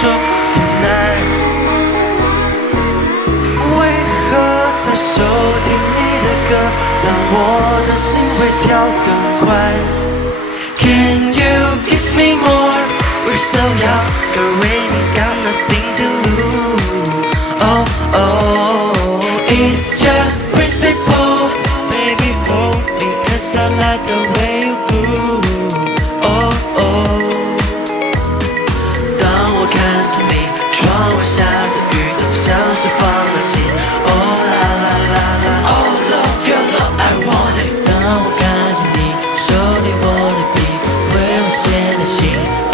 受tonight。为何在收听你的歌，但我的心会跳更快 ？Can you kiss me more? We're so young, girl, we ain't got nothing to lose. Oh oh, it's just principle, baby, hold me 'cause I like the way you groove. Oh oh， 当我看着你，窗外下的雨像是放了晴。Oh la la la la, oh love your love, I want it。当我看着你，手里握的笔，为我写的信。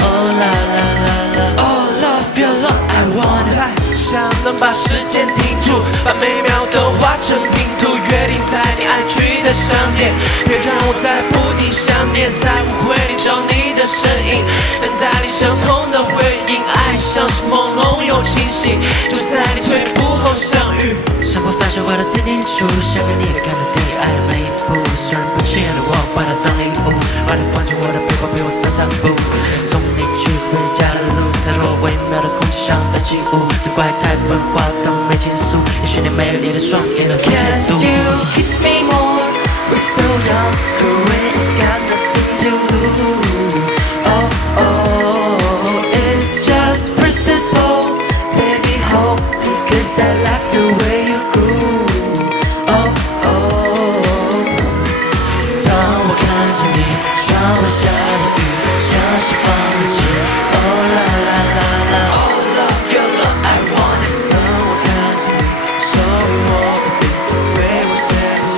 Oh la la la la, oh love your love, I want it。太想能把时间停住，把每秒都画成拼图，约定在你爱去的商店，别让我再不停想念，在误会里找你的身影，等待你相同的回应，爱像是朦胧又清醒，就在你退步后相遇。生活反射我的天天出，想跟你看的电影爱的每一部，虽然不亲爱的我把它当礼物，把你放进我的背包陪我散散步，送你去回家的路，太多微妙的空气像在起舞，都怪太笨话都没倾诉，也许你没有你的双眼能解读。Can you kiss me more? We're so young, girl, we ain't got nothing to lose. Oh oh, it's just principle, baby, hold me 'cause I like the way you groove. Oh oh， 当我看着你，窗外下的雨像是放了晴。Oh la la la la, oh love your love, I want it。当我看着你，手里握的笔，为我写的信。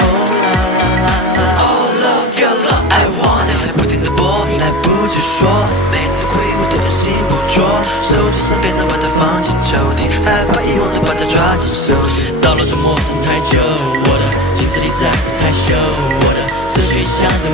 Oh la la la la, oh love your love, I want it。不停的播，来不及说，每次回我都有心捕捉，手机上变得把它放进抽屉，害怕遗忘的把它抓紧手心。到了周末等太久，我的镜子里再不太秀，我的思绪像在